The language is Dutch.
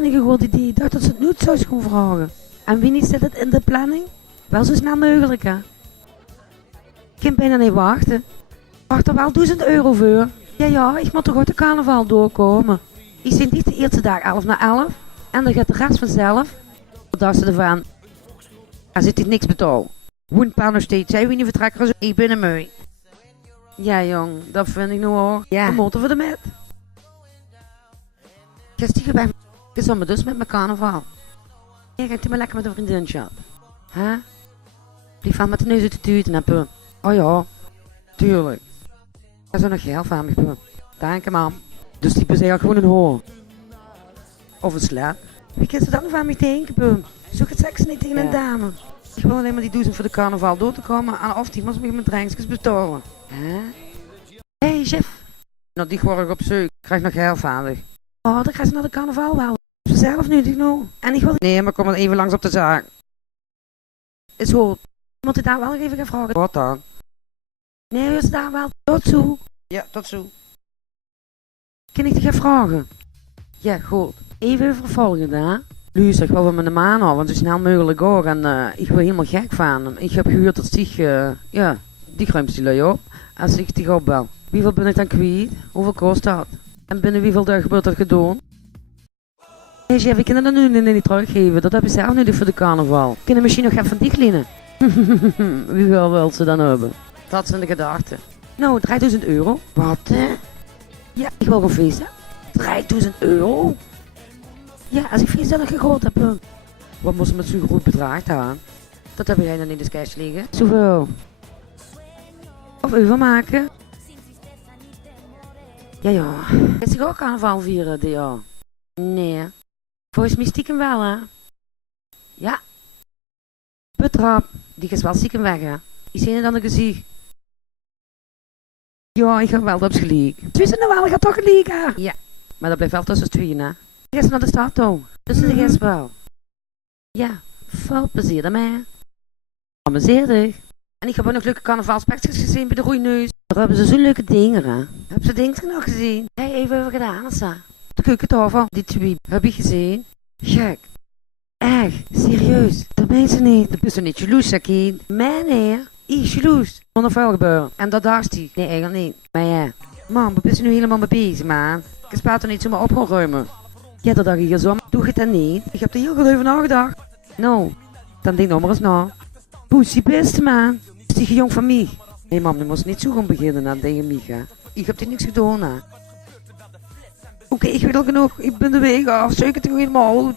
vind ik een goed idee. Ik dacht dat ze het nu zou gaan vragen. En wie niet zit het in de planning? Wel zo snel mogelijk, hè. Ik kan bijna niet wachten. Wacht er wel 1000 € voor. Ja, ik moet toch uit de carnaval doorkomen. Ik zie niet de eerste dag 11 na 11. En dan gaat de rest vanzelf. Wat dacht ze ervan? Er zit hier niks betaald. Woenpaal nog steeds. Zij wie niet vertrekken als ik ben mooi. Ja jong, dat vind ik nou hoor. Ja. We moeten we er met. Gisteren bij me zomer dus met mijn carnaval. Ja, gaat u maar lekker met een vriendinnetje op. Hè? Die van met de neus uit de tuiten en punt. Oh ja, tuurlijk. Dat is nog geld van me, punt. Dank je man. Dus die is eigenlijk gewoon een hoor. Of een slet. Wie kan ze dan van me denken, punt? Zoek het seks niet tegen een dame. Ik wil alleen maar die 1000 voor de carnaval door te komen. En of die moest me met drankjes betalen. Hè? Hey chef. Nou, die word ik op zoek. Ik krijg nog geld van me. Oh, dan gaan ze naar de carnaval wel. Ze zelf nu, nou. En ik wil... Nee, maar kom maar even langs op de zaak. Is goed. Moet ik daar wel nog even gaan vragen? Wat dan? Nee, is daar wel. Tot zo. Ja, tot zo. Kan ik te gaan vragen? Ja, goed. Even vervolgen, hè? Luister, ik wil van mijn maan af, want zo snel mogelijk ook. En ik word helemaal gek van hem. Ik heb gehuurd dat zich, ja, die ruimt die lui op. Als ik die opbel. Hoeveel ben ik dan kwijt? Hoeveel kost dat? En binnen hoeveel dagen wordt dat gedaan? Hey chef, ik kan dat nu niet teruggeven. Dat heb je zelf nu voor de carnaval. Ik kan de machine nog even van dicht lenen. Wie wil ze dan hebben? Dat zijn de gedachten. Nou, 3000 €. Wat hè? Ja, ik wil een feest hè. 3000 €? Ja, als ik feest dat gehoord heb. Wat moest ze met zo'n goed bedrag aan? Dat heb jij dan in de cash liggen. Zoveel. Of overmaken. Ja. Is zich ook carnaval vieren dit jaar? Nee. Volgens mij stiekem wel, hè? Ja. Betrap. Die is wel stiekem weg, hè? Ik zie je dan een gezicht. Ja, ik ga wel op gelijk. Twee zijn er wel, ik ga toch gelijk, hè? Ja. Maar dat blijft wel tussen tweeën, hè? Ik ga naar de stad, toe. Tussen de gast wel. Ja. Veel plezier daarmee. Amuseer dich. En ik heb ook nog leuke carnavalspekjes gezien bij de Roeineus. Daar hebben ze zo'n leuke dingen, hè? Heb je dingen nog gezien? Hé, even gedaan, Sa. De keukentafel, die twee, heb je gezien? Gek. Echt, serieus. Dat ben ze niet. Dat is ze niet jaloers, Sakien. Meneer, ik jaloers. Onafvuil gebeuren. En dat dacht hij. Nee, eigenlijk niet. Maar ja. Man, wat ben je nu helemaal mee bezig, man? Ik spaat er niet zomaar op gaan ruimen. Ja, dat dacht ik hier zo. Doe het dan niet. Ik heb er heel goed over nagedacht. Nou, dan denk nog maar eens na. Poesie beste, man. Is die jong van mij? Nee, mam, je moest niet zo gaan beginnen aan tegen mij, hè. Ik heb dit niks gedaan, hè. Oké, ik weet al genoeg. Ik ben de weg af. Zeker toch helemaal.